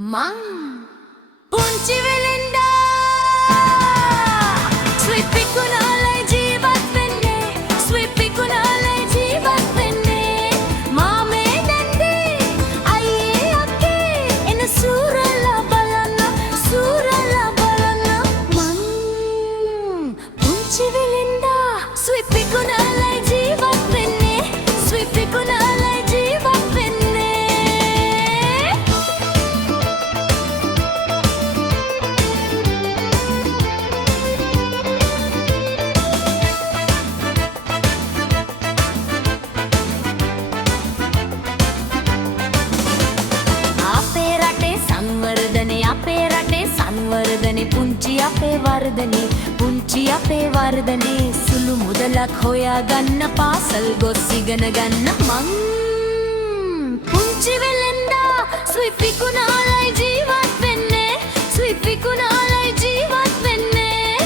Mang Punci Velinda Sweepy kunalai jeevat wenne Sweepy kunalai jeevat wenne Maame nande ayye akke ena surala balanna Mang Punci Velinda Sweepy kunalai jeevat wenne Sweepy kunalai jeevat wenne සංවර්ධනේ පුංචි අපේ වර්ධනේ සුළු මුදලක් හොයා ගන්න පාසල් ගොස් ඉගෙන ගන්න මං පුංචි වෙලෙන්දා ස්විපි කුණාලයි ජීවත් වෙන්නේ ස්විපි කුණාලයි ජීවත් වෙන්නේ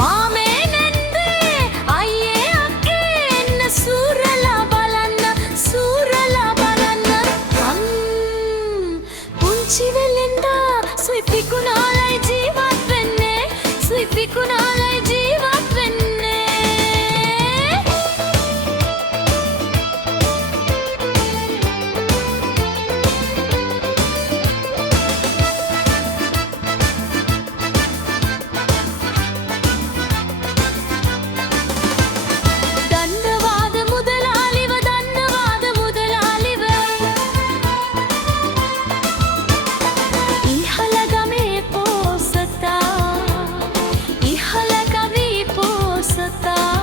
මාමේ නැන්දේ අයියේ අක්කේ එන්න සූරලා බලන්න මං පුංචි වෙලෙන්දා ස්විපි කුණාලයි ජීවත් වෙන්නේ ස්විපි කුණාලයි ජීවත් වෙන්නේ දන්නවාද මුදලාලිව ඉහළ ගමේ පෝසතා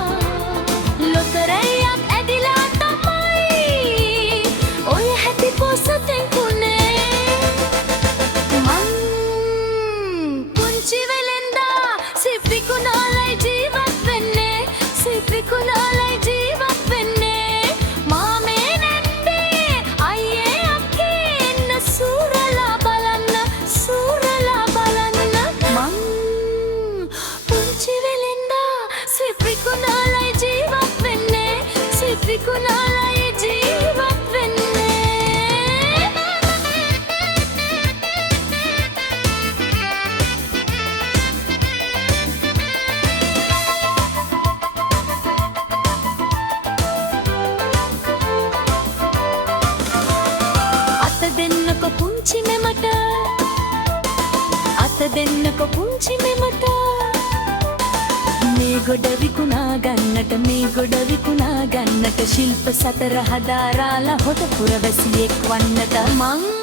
ලොතරැයියක් ඇදිලා තමයි ඔය හැටි පෝසතෙන් කුනේ මං පුංචි වෙලෙන්දා සිප්පි කුණාලයි ජීවත් වෙන්නේ සිප්පි කුණාලයි ජීවත් වෙන්නේ මාමේ නැන්දේ අයියේ අක්කේ එන්න සූරලා බලන්න මං පුංචි වෙලෙන්දා සිප්පි කුණාලයි ජීවත් වෙන්නේ සිප්පි කුණාලයි ජීවත් වෙන්නේ අත දෙන්නකො පුංචි මෙමට අත දෙන්නකො පුංචි මෙමට මේ ගොඩ විකුණා ගන්නට ශිල්ප සතර හදාරාලා හොට පුරවැසියෙක් වන්නට මං